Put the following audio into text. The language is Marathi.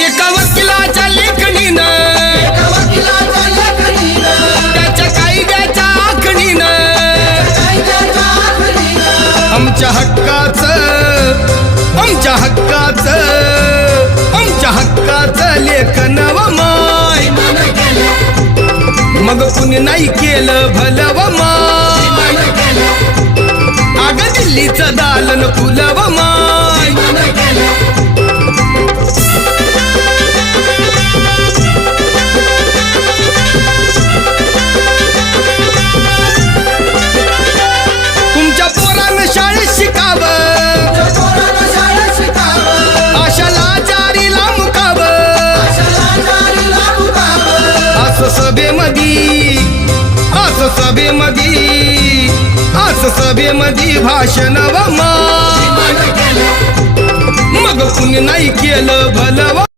एका वकिलाच्या लेखणीनं त्याच्या कायद्याच्या आखणीनं आमच्या हक्काचं लेखन व माय मग कुणी नाही केलं भलं व माय अग दिल्लीचं दालन फुलं व माय तुमच्या पोरानं शाळेत शिकावं आशाला जारीला मुकावं असं सभेमधी भाषण व माय मग कुणी नाही केलं भलं